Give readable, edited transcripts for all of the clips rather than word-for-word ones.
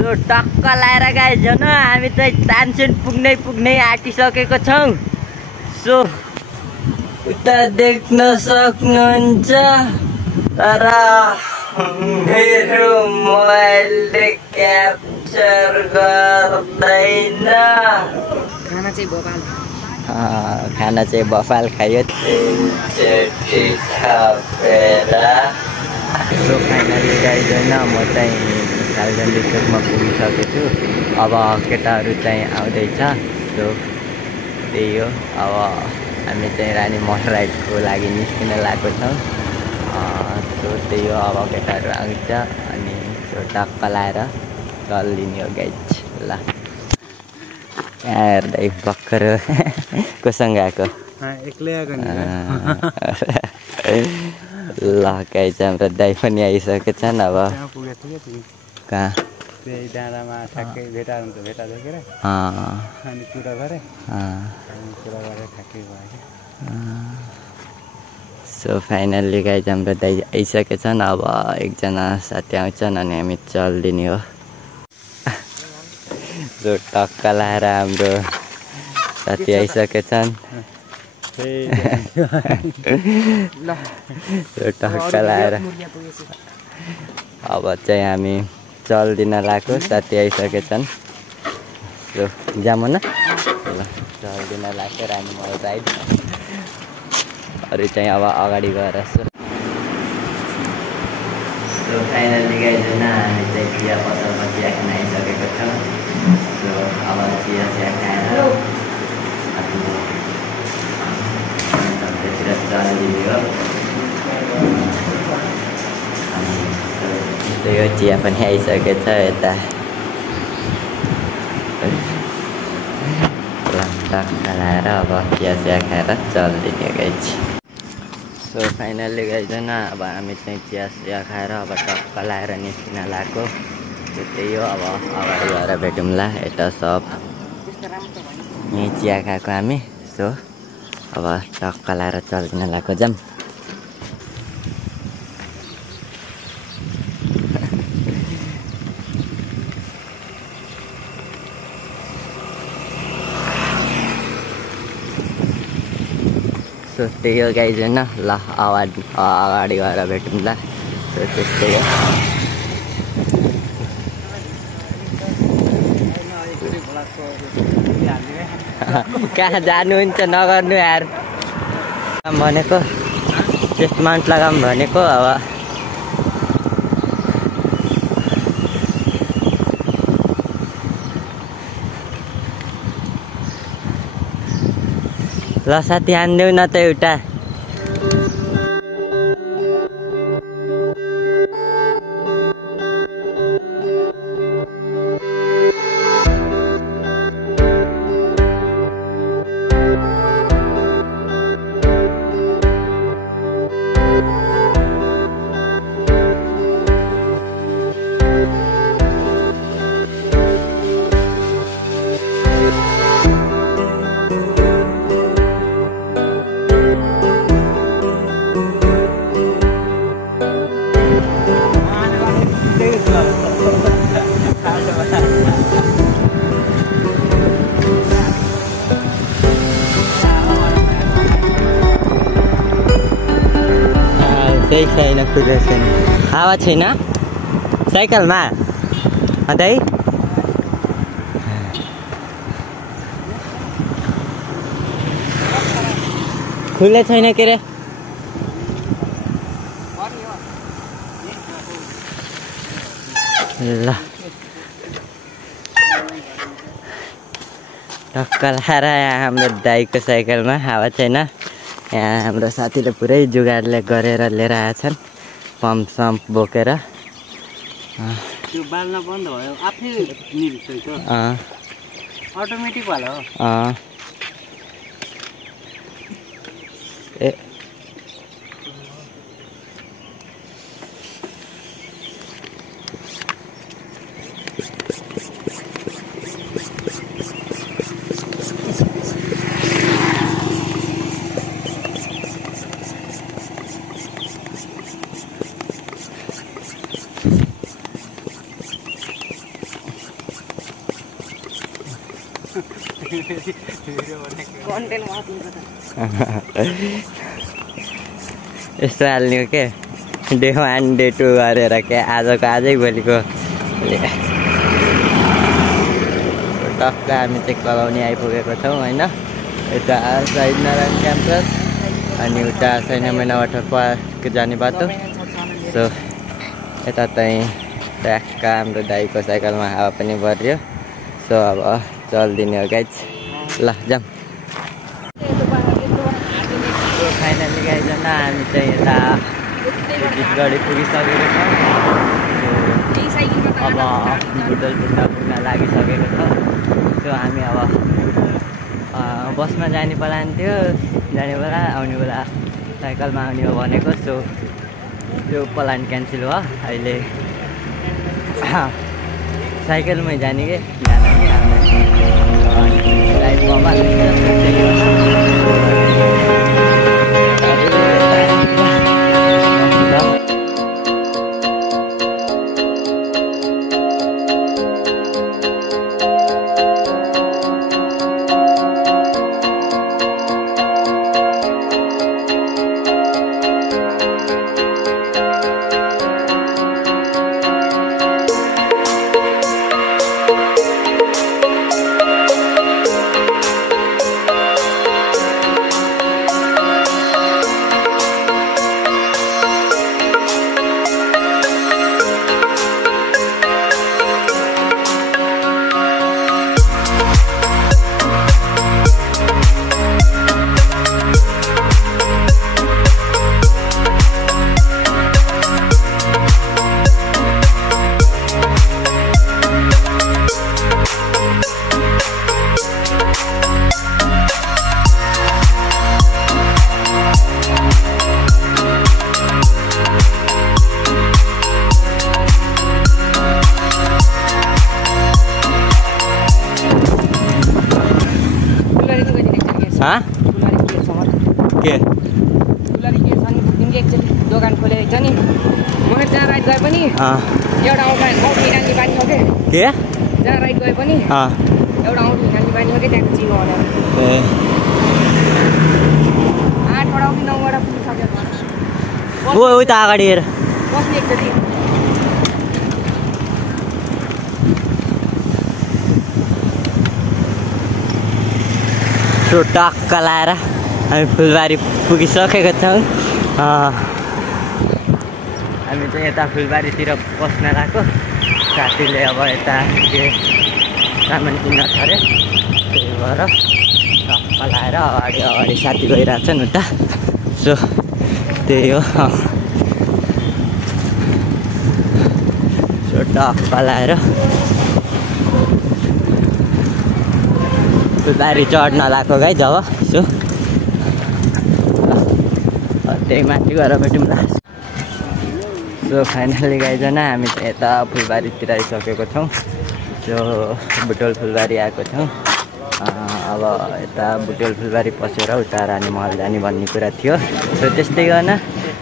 So टक्क लाएर guys न हामी चाहिँ तानसेन पुग्नै आँटिसकेको छौँ। सो उता देख्न सक्नुहुन्छ तर मेरो मोबाइलले क्याप्चर गर्दैन। खाना चाहिँ बफाल खायो। सो फाइनली गाइज होइन म चाहिँ सालजन्डी चोकमा पुगिसकेको छु। अब केटाहरू चाहिँ आउँदैछ। सो त्यही हो, अब हामी चाहिँ रानी मठ राइडको लागि निस्किन लागेको छौँ। सो त्यही हो, अब केटाहरू आउँछ अनि सो टक्क लाएर चलिदिने हो गाइज। ल यहाँ हेर्दै भर्खर कोसँग आएको? एक्लै आएको नि। ल गाइज हाम्रो दाइ पनि आइसकेको छन्। अब कहाँ त्यही डाँडामा ठ्याक्कै भेटा देखेर अनि कुरा गरेँ ठ्याक्कै भयो। सो फाइनल्ली गाइज हाम्रो दाइ आइसकेको छन्। अब एकजना साथी आउँछन् अनि हामी चलिदिने हो। जो टक्क लाएर हाम्रो साथी आइसकेका छन्। टक्क लाएर अब चाहिँ हामी चलिदिन लाग्यो। साथी आइसकेका छन्। सो जाम न ल चलिदिन लाग्यो रानी मल राइड। अरू चाहिँ अब अगाडि गएर सो फाइनल्ली गाइज होइन हामी चाहिँ चिया पसलमा चिया खान आइसकेको छौँ। सो अब चिया खाएर त्यतिर चलिदिने हो। त्यही हो, चिया पनि आइसकेको छ यता। टक्क लाएर अब चिया खाएर चलिदिने गाइज। सो फाइनल्ली गाइज होइन अब हामी चाहिँ चिया खाएर अब टक्क लाएर निस्किन लागेको। त्यही हो, अब अगाडि गएर भेटौँला। यता सब यहीँ चिया खाएको हामी। सो अब टक्क लाएर चलिदिन लागेको जाम। सो त्यही हो गाइज होइन। ल अगाडि गएर भेटौँला। सो त्यस्तै हो। कहाँ जानुहुन्छ नगर्नु यार भनेको। चेस्ट माउन्ट लगाऊँ भनेको। अब ल साथी हान्देऊ न त एउटा। केही छैन, खुला छैन, हावा छैन साइकलमा। अदै खुला छैन के रे? ल टक्क लाएर हाम्रो दाइको साइकलमा हावा छैन। यहाँ हाम्रो साथीले पुरै जुगाडले गरेर लिएर आएछन्। पम्प सम्प बोकेर। त्यो बाल्न बन्द भयो आफै निल्छ। अटोमेटिक वाला हो। ए यस्तो हाल्ने के डे 1 डे 2 गरेर क्या आजको आजै भोलिको टक्क हामी चाहिँ कलाउने आइपुगेको छौँ होइन। यता शहीद नारायण क्याम्पस अनि उता सैन्य मैना वाटर पार्क जाने बाटो। सो यता चाहिँ ट्याक्क हाम्रो दाइको साइकलमा हावा पनि भरियो। सो अब चलिदिने हो गाइज। ल जाऊँ। फाइनली गाइजन हामी चाहिँ यता गढी पुगिसकेको छौँ। अब बुटलपुट्टा पुग्न लागिसकेको छ। सो हामी अब बसमा जाने प्लान थियो, जाने बेला आउने बेला साइकलमा आउने हो भनेको। सो त्यो प्लान क्यान्सल भयो। अहिले साइकलमै जाने के के दोकान खोलेको छ नि। म जहाँ राइड गए पनि एउटा औँठी नानी बानी हो के जहाँ राइड गए पनि एउटा औँठी नानी बानी हो कि त्यहाँको चिनो भनेर 8वटा औँठी 9वटा पुगिसक्यो। उता अगाडि हेर बस्ने एकचोटि टक्क लाएर हामी फुलबारी पुगिसकेको छौँ। हामी चाहिँ यता फुलबारीतिर पस्न लाग्यो। साथीले अब यता के सामान किन्न थाल्यो, त्यही भएर टक्क लाएर अगाडि साथी गइरहेको छन् उता। सो त्यही हो। सो टक्क लाएर फुलबारी चढ्न लाग्यो गाई जब। सो त्यही माथि गएर भेटौँ ल। सो फाइनली गाइजन हामी चाहिँ यता फुलबारीतिर आइसकेको छौँ। सो बुटोल फुलबारी आएको छौँ। अब यता बुटोल फुलबारी पसेर उता रानीमहल जाने भन्ने कुरा थियो। सो त्यस्तै गर्न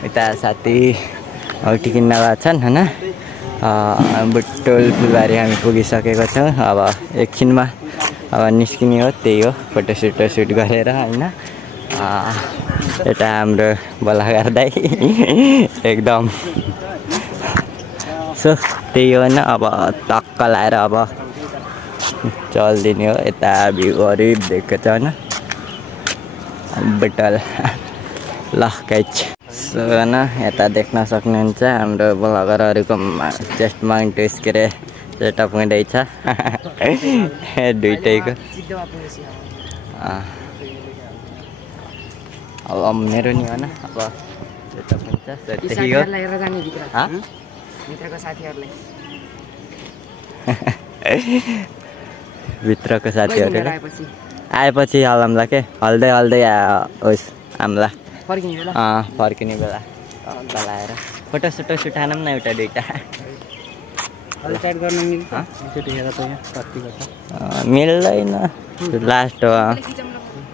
उता साथी औँठी किन्न गएको छन् होइन। बुटोल फुलबारी हामी पुगिसकेको छौँ। अब एकछिनमा अब निस्किने हो, त्यही हो फोटोसुट गरेर होइन। यता हाम्रो बलागार दाइ एकदम। सो त्यही हो होइन। अब टक्क लाएर अब चलिदिने हो। यता भ्यूहरू देखेको छ होइन बुटोल ल गाइज। सो होइन यता देख्न सक्नुहुन्छ हाम्रो ब्लगरहरूको चेस्ट माउन्ट के अरे सेटअप हुँदैछ दुइटैको। अब मेरो नि होइन अब सेटअप हुन्छ त्यही हो। भित्रको साथीहरू आएपछि हल्लाउँला के हल्दै होस् हामीलाई फर्किने बेला लाएर फोटोसुट हानौँ न एउटा दुइटा। मिल्दैन लास्ट हो।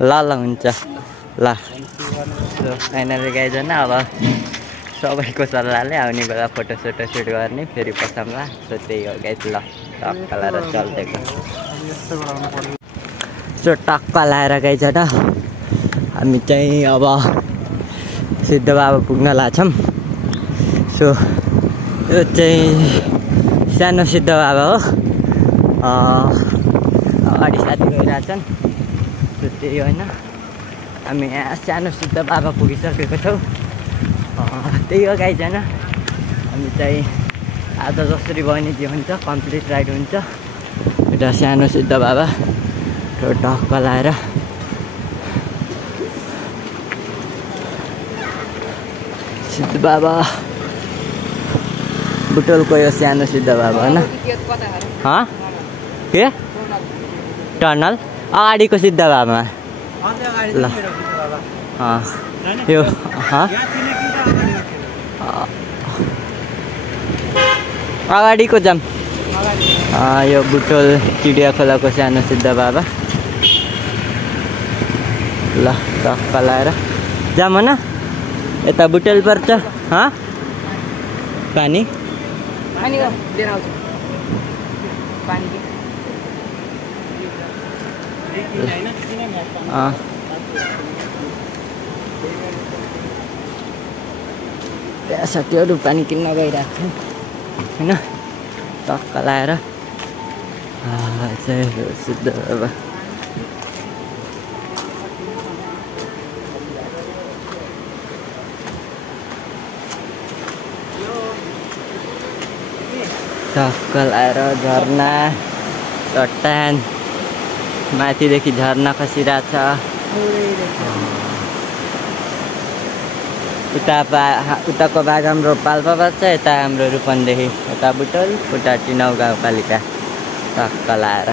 ल हुन्छ ल। फाइनली गाइजन अब सबैको सल्लाहले आउने बेला फोटोसुट गर्ने फेरि पसाउँला। सो त्यही हो गाइज। ल टक्क लाएर चल्दिएको। सो टक्क लाएर गाइज होइन हामी चाहिँ अब सिद्ध बाबा पुग्न लाग्छौँ। सो यो चाहिँ सानो सिद्ध बाबा हो, अगाडि साथी गइरहेछन्। सो त्यही होइन हामी यहाँ सानो सिद्ध बाबा पुगिसकेको छौँ। त्यही हो गाइज होइन हामी चाहिँ आज जसरी भयो जे हुन्छ कम्प्लिट राइड हुन्छ। एउटा सानो सिद्ध बाबा टक्क लाएर सिद्ध बाबा बुटोलको यो सानो सिद्ध बाबा होइन। के टनल अगाडिको सिद्ध बाबा ल यो अगाडिको जाम यो बुटोल चिडिया खोलाको सानो सिद्ध बाबा ल टक्क लाएर जाम होइन। यता बुटोल पर्छ पानी त्यहाँ साथीहरू पानी किन्न गइरहेको छ होइन। टक्क लाएर सिद्ध बाबा टक्क लाएर झरना चट्टान माथिदेखि झरना खसिरहेछ। उताको भाग हाम्रो पाल्पा पर्छ, यता हाम्रो रूपन्देही, यता बुटोल, उता टिनाउ गाउँपालिका। टक्क लाएर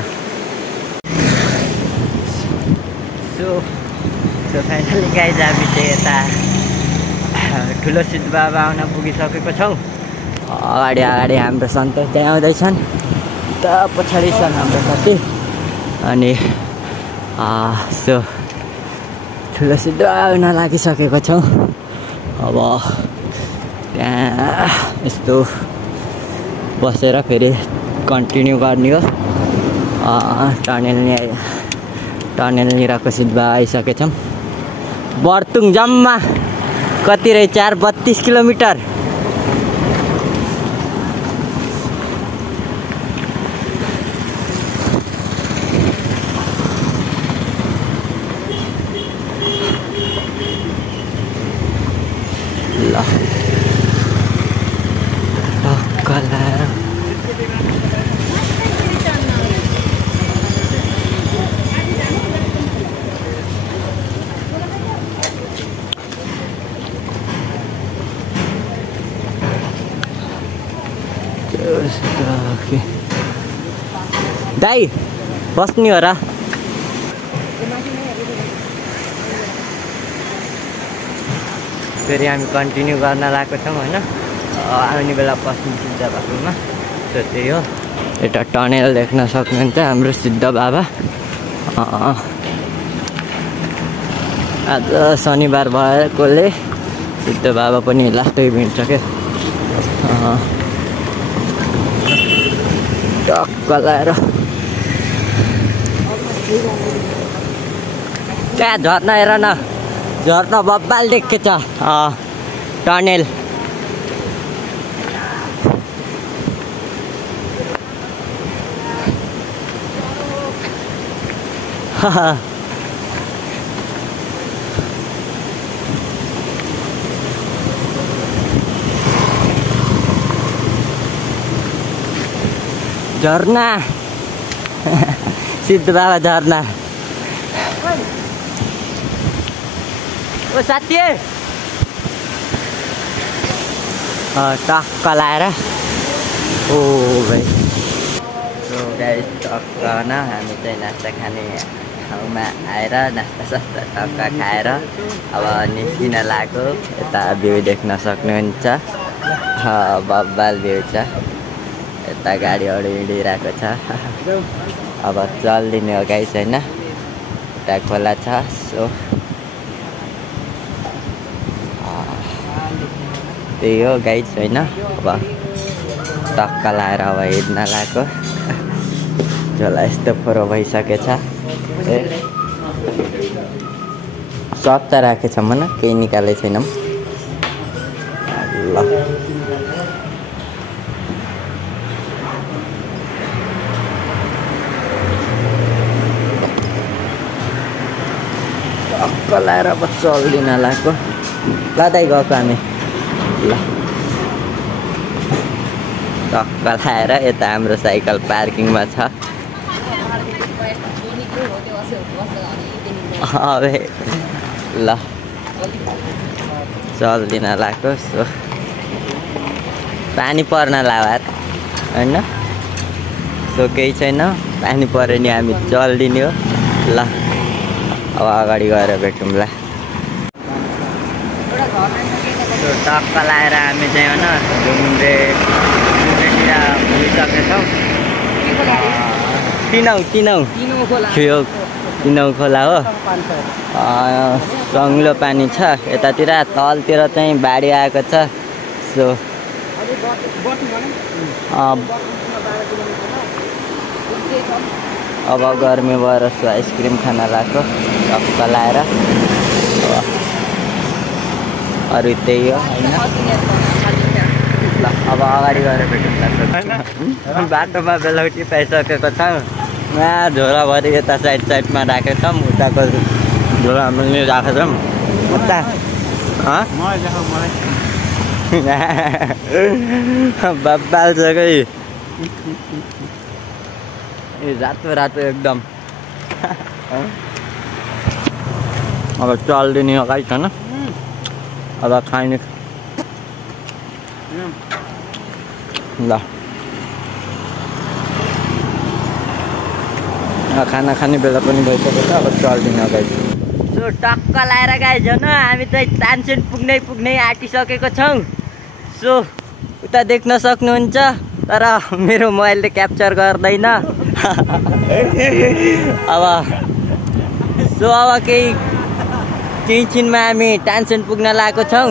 सो फाइनली गाइज हामी चाहिँ यता ठुलो सिद्ध बाबा आउन पुगिसकेको छौँ। अगाडि हाम्रो सन्तोष दाइ आउँदैछन्, त पछाडि छन् हाम्रो साथी। अनि सो ठुलो सिद्ध आउन लागिसकेको छौँ। अब त्यहाँ यस्तो बसेर फेरि कन्टिन्यू गर्ने हो। टनेलनिरको सिद्ध बाबा आइसकेछौँ। बर्तुङ जम्मा कति रहे 4-32 किलोमिटर। दाइ बस्ने हो र? फेरि हामी कन्टिन्यू गर्न लागेको छौँ होइन। आउने बेला पस्नु सिद्ध बाबामा। सो त्यही हो, एउटा टनेल देख्न सक्नुहुन्छ हाम्रो सिद्ध बाबा। आज शनिबार भएकोले सिद्ध बाबा पनि लास्टै भिड्छ क्या। टक्क लाएर त्यहाँ झर्ना हेर न, झर्ना बब्बाल देखेछ टनेल। झरना सिद्ध बाबा झरना। ओ साथी टक्क लाएर ओ भाइ। सो गाइस टक्क न हामी चाहिँ नास्ता खाने ठाउँमा आएर नास्ता टक्क खाएर अब निस्किन लाग्यो। यता भ्यू देख्न सक्नुहुन्छ, बब्बाल भ्यू छ। यता गाडीहरू हिँडिरहेको छ। अब चलिदिने हो गाइस होइन। यता खोला छ। सो त्यही हो गाइस होइन। अब टक्क लाएर अब हिँड्न लाग्यो। झोला यस्तो फोरो भइसकेछ। सक त राखेछ मन केही निकाले छैनौँ ल लाएर अब चल्दिन लागेको लाँदै गएको हामी ल टक्क लाएर यता हाम्रो साइकल पार्किङमा छ अबे ल चल्दिन लागेको सो पानी पर्न लावार होइन सो केही छैन पानी पऱ्यो नि हामी चल्दिने हो ल अब अगाडि गएर भेटौँला टक्क लाएर हामी चाहिँ होइन घुम्रेतिर पुगिसकेछौँ तिनौ खोला हो सङ्लो पानी छ यतातिर तलतिर चाहिँ बाढी आएको छ सो अब गर्मी भएर सो आइसक्रिम खान लाग्यो टक्क लाएर अरू त्यही हो होइन ल अब अगाडि गएर भेटौँला बाटोमा बेलौटी पाइसकेको छौँ यहाँ झोलाभरि यता साइडमा राखेको छौँ उताको झोलामा पनि राखेको छौँ उता बाल छ कि रातो रातो एकदम अब चल्दिने अगाडि छैन अब खाने ल खाना खाने बेला पनि भइसकेको छ अब चल्दिने अगाडि सो टक्क लाएर गाइज होइन हामी चाहिँ तानसेन पुग्नै आँटिसकेको छौँ सो उता देख्न सक्नुहुन्छ तर मेरो मोबाइलले क्याप्चर गर्दैन अब सो अब केही छिनमा हामी तानसेन पुग्न लागेको छौँ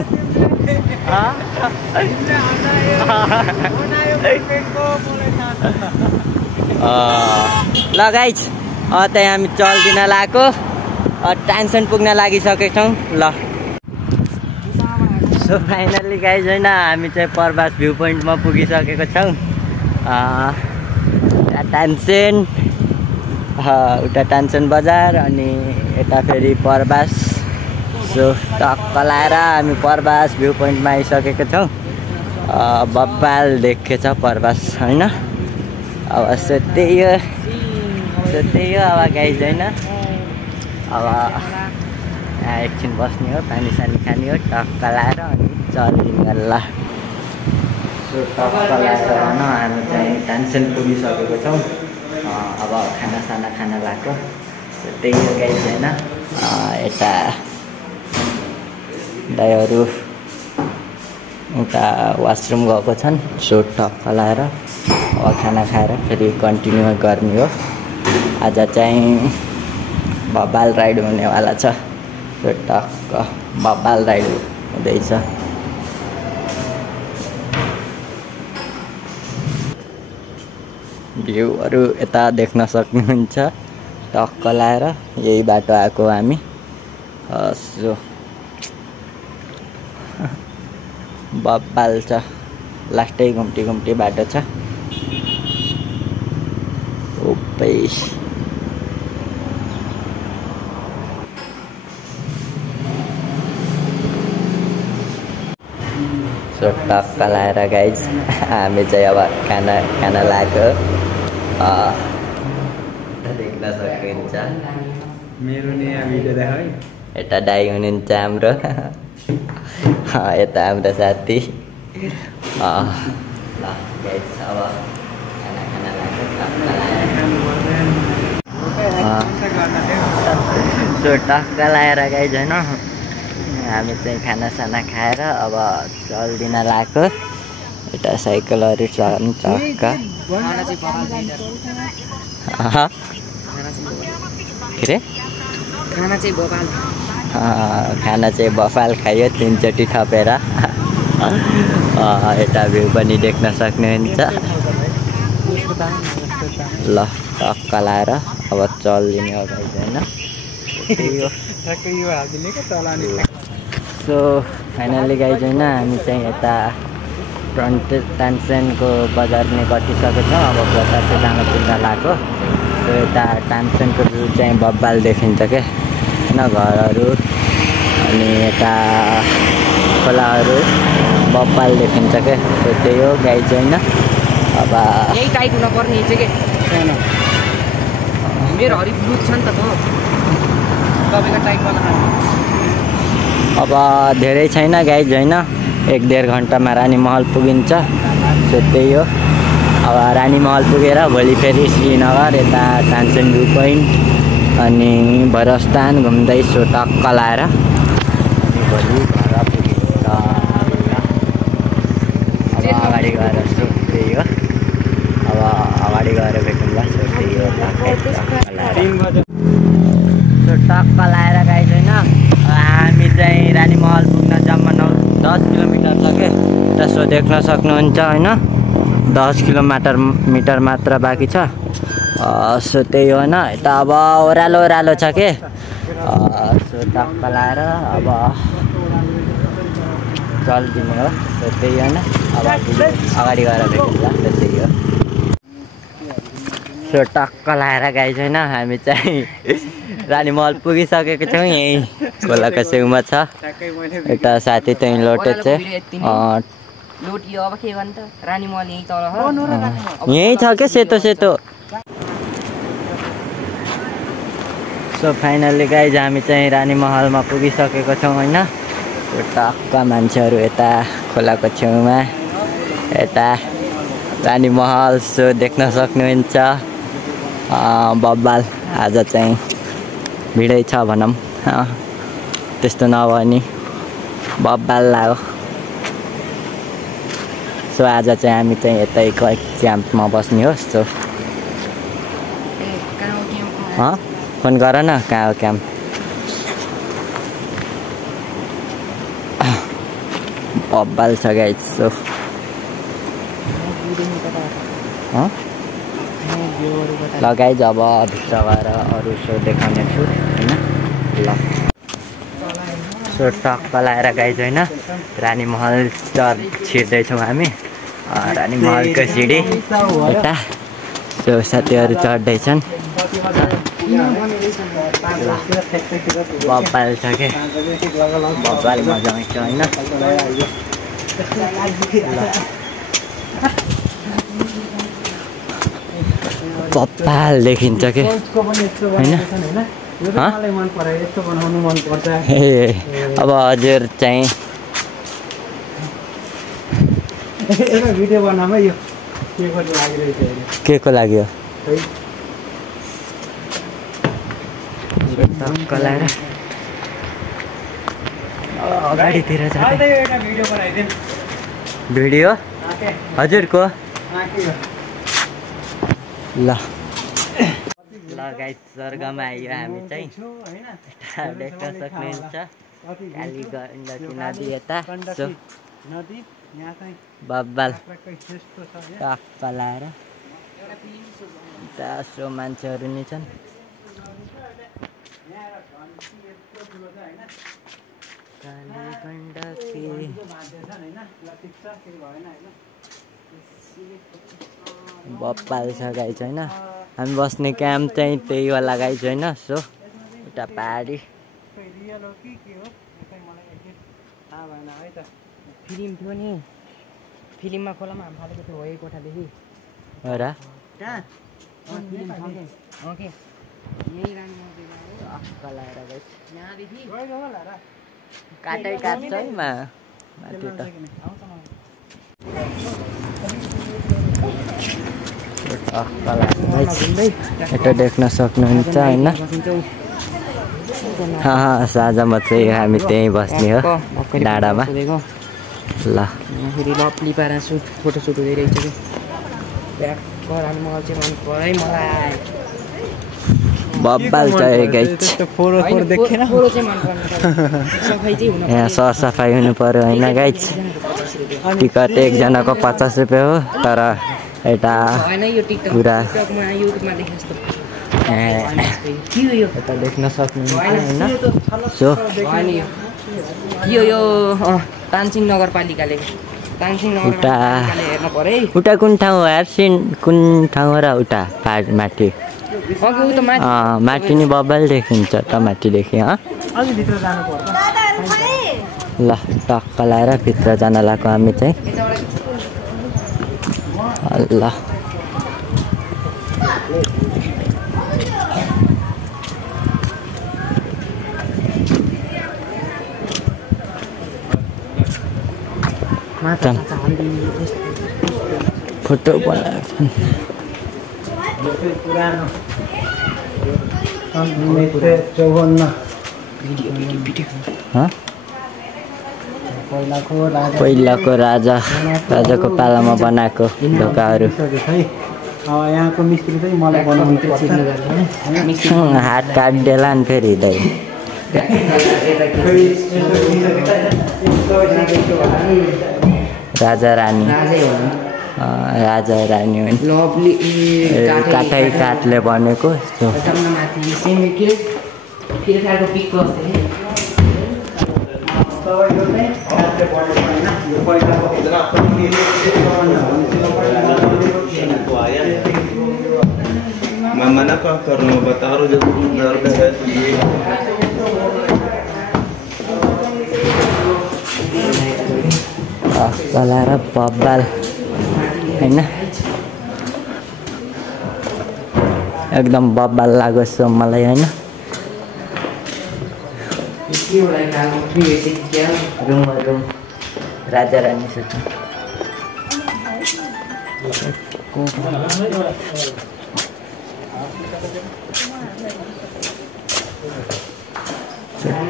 ल गाइज त्यही हामी चल्दिन लागेको तानसेन पुग्न लागिसकेको छौँ ल सो फाइनल्ली गाइज होइन हामी चाहिँ प्रवास भ्यू पोइन्टमा पुगिसकेको छौँ तानसेन उता तानसेन बजार अनि यता फेरि प्रवास सो टक्क लाएर हामी प्रवास भ्यू पोइन्टमा आइसकेको छौँ बब्बाल देखेछ प्रवास होइन अब सो त्यही हो अब गाइज होइन अब एकछिन बस्ने हो पानी सानी खाने हो टक्क लाएर अनि चल्दिने ल सो टक्क लाएर होइन हामी चाहिँ तानसेन पुगिसकेको छौँ अब खानासाना खान लाग्यो त्यही हो गाइज होइन यता दाइहरू उता वासरुम गएको छन् सो टक्क लाएर अब खाना खाएर फेरि कन्टिन्यू गर्ने हो आज चाहिँ बब्बाल राइड हुनेवाला छ सो टक्क बब्बाल राइड हुँदैछ भ्यूहरू यता देख्न सक्नुहुन्छ टक्क लाएर यही बाटो आएको हामी सो बब्बाल छ लास्टै घुम्टी बाटो छ ओपै सो टक्क लाएर गाइज हामी चाहिँ अब खाना लाग्यो देख्न सक्नुहुन्छ मेरो नयाँ भिडियो देख है यता दाइ हुनुहुन्छ हाम्रो यता हाम्रो साथी ल गाइज अब खाना लाग्यो सो टक्क लाएर गाइज होइन हामी चाहिँ खानासाना खाएर अब चल्दिन लाग्यो यता साइकलहरू छन् टक्क के अरे खाना चाहिँ बफाल खायो 3 चोटि थपेर यता भ्यू पनि देख्न सक्नुहुन्छ ल टक्क लाएर अब चल्दिने हो गाइज होइन सो फाइनल्ली गाइज होइन हामी चाहिँ यता तानसेनको बजारले कटिसकेको छौँ अब बजार चाहिँ जान पुग्दा लाग्यो सो यता तानसेनको भ्यू चाहिँ बब्बाल देखिन्छ क्या होइन घरहरू अनि यता खोलाहरू बब्बाल देखिन्छ क्या सो त्यही हो गाइज होइन अब यही टाइट हुन पर्ने चाहिँ के मेरो हरिफ दुध छ नि त तपाईँको टाइट बनाएर अब धेरै छैन गाइज होइन 1-1.5 घन्टामा रानी महल पुगिन्छ सो त्यही हो अब रानी महल पुगेर भोलि फेरि श्रीनगर यता तानसेन भ्यू पोइन्ट अनि भैरवस्थान घुम्दै सो टक्क लाएर अनि भोलि घर पुगिन्छ अब अगाडि गएर सो त्यही हो अब अगाडि गएर भेटौँला सो त्यही हो सो टक्क लाएर गाइज होइन हामी चाहिँ रानी महल पुग्न जम्मा 10 किलोमिटर छ के त्यसो देख्न सक्नुहुन्छ होइन 10 किलोमिटर मात्र बाँकी छ सो त्यही हो होइन यता अब ओह्रालो छ के सो टक्क लाएर अब चल्दिने हो सो त्यही होइन अब अगाडि गएर भेट्छ सो त्यही हो सो टक्क लाएर गाइज होइन हामी चाहिँ रानी महल पुगिसकेको छौँ यहीँ खोलाको छेउमा छ यता साथी चाहिँ लोटे चाहिँ लोटियो अब के गर्नु त रानी महल यहीँ तल यहीँ छ क्या सेतो सो फाइनल्ली गाइज हामी चाहिँ रानी महलमा पुगिसकेको छौँ होइन टक्क मान्छेहरू यता खोलाको छेउमा यता रानी महल सो देख्न सक्नुहुन्छ बब्बाल आज चाहिँ भिडै छ भनौँ त्यस्तो नभए नि बब्बाल लाग्यो सो आज चाहिँ हामी चाहिँ यतै क्याम्पमा बस्ने हो सो फोन गर न कहाँ हो क्याम्प बब्बाल छ गाइज सो ल गाइज अब भित्र गएर अरू सो देखाउने छु होइन ल सो टक्क लाएर गाइज होइन रानी महल छिर्दैछौँ हामी रानी महलको सिडी यता सो साथीहरू चढ्दैछन् बब्बाल छ के बब्बाल मजा आउँछ होइन बब्बाल देखिन्छ के होइन ए अब हजुर चाहिँ भिडियो बनामा यो के को लाग्यो टक्क लाएर अगाडितिर भिडियो हजुरको ल गाइस स्वर्गमा आइयो हामी चाहिँ देख्न सक्नुहुन्छ काली गण्डकी नदी यता बब्बाल टक्क लाएर सो मान्छेहरू नि छन् काली गण्डकी बब्बाल छ गाइस होइन हामी बस्ने क्याम्प चाहिँ त्यही वाला गाइस होइन सो एउटा पहाडी फिल्म थियो नि फिल्ममा खोलामा हामी फालेको थियो है कोठादेखि हो र यही रानी काटै काट्छ है माथि त यता देख्न सक्नुहुन्छ होइन साँझमा चाहिँ हामी त्यहीँ बस्ने हो डाँडामा ल फेरि लप्ली पारा फोटोसुट हुँदै रहेछ कि रानी महल चाहिँ मन पऱ्यो मलाई बब्बाल चाहिँ गाइस यहाँ सरसफाइ हुनु पर्यो होइन गाइस टिकट एकजनाको 50 रुपियाँ हो तर यता पुरा यता देख्न सक्नुहुन्छ होइन सो यो तानसिंह नगरपालिकाले हेर्न पर्यो है। उता कुन ठाउँ हो यार कुन ठाउँ हो र उता पाहाड माथि माथि नि बब्बाल देखिन्छ त माथिदेखि ल टक्क लाएर भित्र जान लागेको हामी चाहिँ ल फोटो बनाएको पुरानो पहिलाको राजाको पालामा बनाएको ढोकाहरू यहाँको मिस्त्री चाहिँ मलाई बनाउनु हात काट्देला नि फेरि दाइ राजा रानी हुन् काठले बनेको मना क्या कर रहा हूँ बता रहा हूँ जब दर्द है तो ये कलार बब्बाल होइन एकदम बब्बाल लागोस् मलाई होइन रुम राजा रानी सुत्नु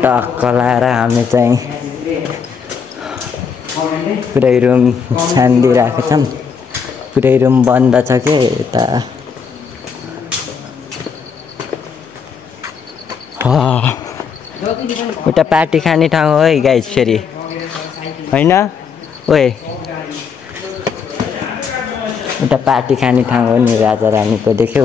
टक्क लाएर हामी चाहिँ पुरै रुम छानिदिइरहेको छौँ पुरै रुम बन्द छ के यता उता पार्टी खाने ठाउँ हो है गाइस फेरि होइन ओए उता पार्टी खाने ठाउँ हो नि राजा रानीको देख्यौ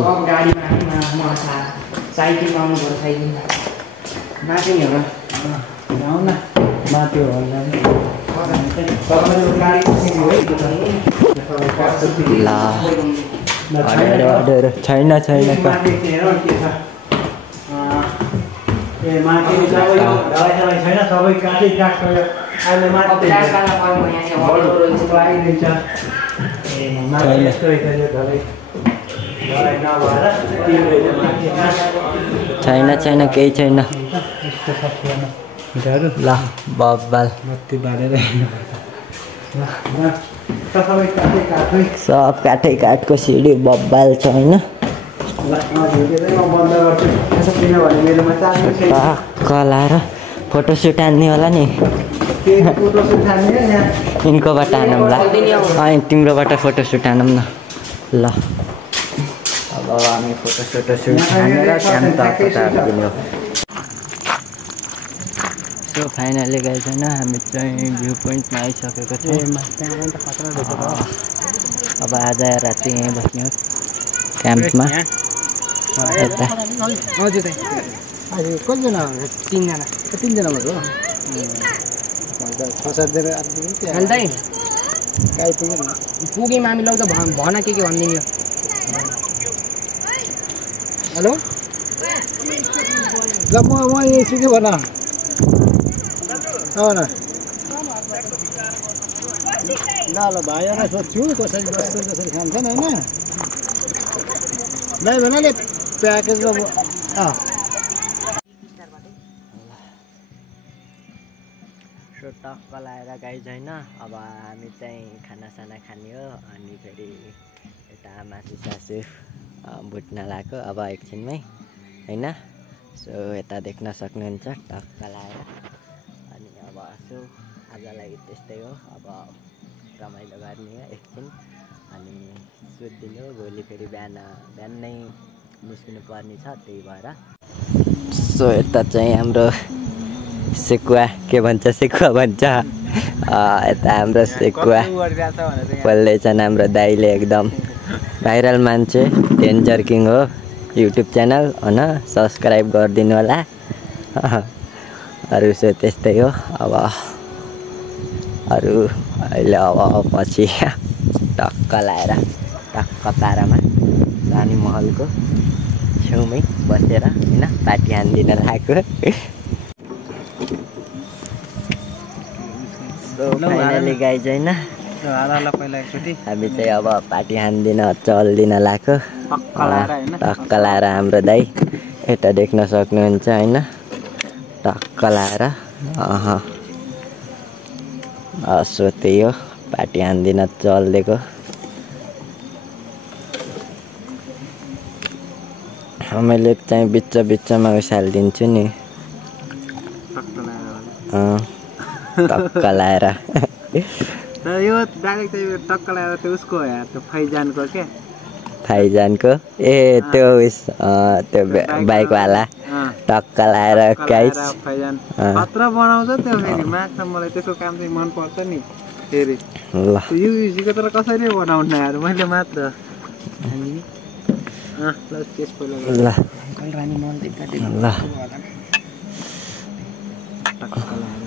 छैन छैन केही छैन ल बब्बाल सब काठको सिडी बब्बाल छ होइन कलाएर फोटोसुट हान्ने होला नि यिनकोबाट हानौँ ल तिम्रोबाट फोटोसुट हानौँ न ल अब हामी फोटोसुट हानेर त्यहाँदेखि सो फाइनली गएको छैन हामी चाहिँ भ्यू पोइन्टमा आइसकेको छौँ अब आज राति यहीँ बस्ने हो क्याम्पमा यता तिनजना मात्र हो पुग्यौँ हामी लौ त भन के भनिदिनु हेलो ल म यही सुके भन ल भाइहरूलाई सोध्छु कसरी बस्छ कसरी खान्छन् होइन दाइ भन्नाले प्याकेजमा सो टक्क लाएर गाई छैन अब हामी चाहिँ खानासाना खाने हो अनि फेरि यता मासु सासु भुट्न लगाएको अब एकछिनमै होइन सो यता देख्न सक्नुहुन्छ टक्क लाएर अनि अब सो आजलाई त्यस्तै हो अब रमाइलो गर्ने हो एकछिन अनि सुत्दिनु भोलि फेरि बिहान नै निस्किनु पर्ने छ त्यही भएर सो यता चाहिँ हाम्रो सेकुवा के भन्छ सेकुवा भन्छ यता हाम्रो सेकुवा बोल्दैछन् हाम्रो दाइले एकदम भाइरल मान्छे डेन्जर किङ हो युट्युब च्यानल हैन सब्स्क्राइब गरिदिनु होला अरु चाहिँ त्यस्तै हो अब अरु अहिले अब पछि टक्क लाएर टक्क पारामा रानी महलको छेउमै बसेर हैन पार्टी हान्दिन लागेको फाइनली गाइज हैन हामी चाहिँ अब पार्टी हान्दिन चल्दिन लाग्यो टक्क लाएर हाम्रो दाइ यता देख्न सक्नुहुन्छ हैन टक्क लाएर सो त्यही हो पार्टी हान्दिन चल्दिएको मैले चाहिँ बिचमा उसालिदिन्छु नि टक्क लाएर यो डाइरेक्ट चाहिँ टक्क लाएर त्यो उसको यार त्यो फैजानको के फैजानको ए त्यो उस त्यो बाइक वाला टक्क लाएर गाइस फैजान पत्र बनाउँछ त्यो फेरि माग्छ मलाई त्यसको काम चाहिँ मन पर्छ नि फेरि ल यो युजीको तर कसरी बनाउन यार मैले मात्र ल केस पहिला ल रानी मन देख्दा ल टक्क लाएर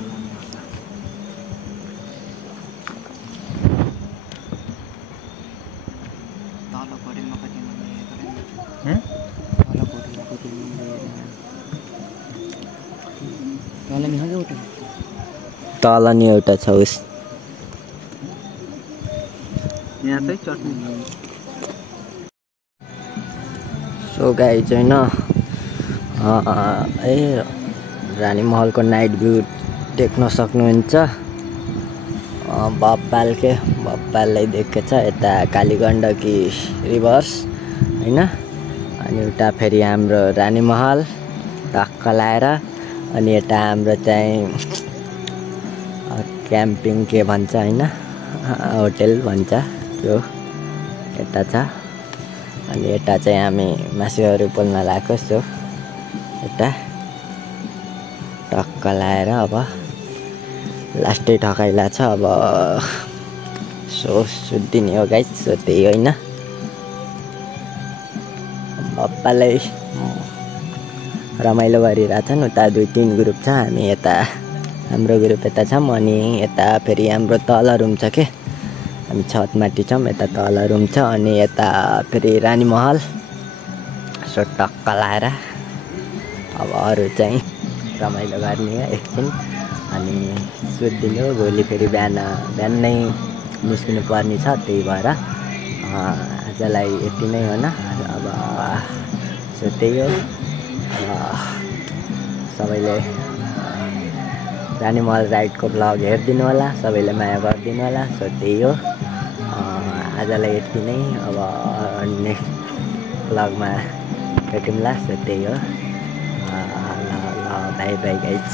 तल नि एउटा छ उस यहाँ चाहिँ चट्नी सो गाइज हैन ए रानी महलको नाइट भ्यू देख्न सक्नुहुन्छ बप्पाललाई देखेछ यता कालीगण्डकी रिभर्स हैन अनि उता फेरि हाम्रो रानी महल टक्क लाएर अनि यता हाम्रो चाहिँ क्याम्पिङ के भन्छ हैन होटल भन्छ त्यो यता छ अनि यता चाहिँ हामी मासुहरू पोल्न लागेको छौँ यता टक्क लाएर अब लास्टै ठकाइला छ अब सो सुत्दिने हो गाइस सो त्यही होइन बप्पालाई रमाइलो गरिरहेछन् उता 2-3 ग्रुप छ हामी यता हाम्रो ग्रुप यता छौँ अनि यता फेरि हाम्रो तल रुम छ के हामी छतमाथि छौँ यता तल रुम छ अनि यता फेरि रानी महल सो टक्क लाएर अब अरू चाहिँ रमाइलो गर्ने हो एकछिन अनि सुत्दिनु भोलि फेरि बिहान नै निस्किनु पर्ने छ त्यही भएर आजलाई यति नै हो न अब सो त्यही हो सबैले रानी महल राइडको भ्लग हेरिदिनु होला सबैले माया गरिदिनु होला सो त्यही हो आजलाई यति नै अब नेक्स्ट भ्लगमा भेटौँला सो त्यही हो ल बाई बाई गाइज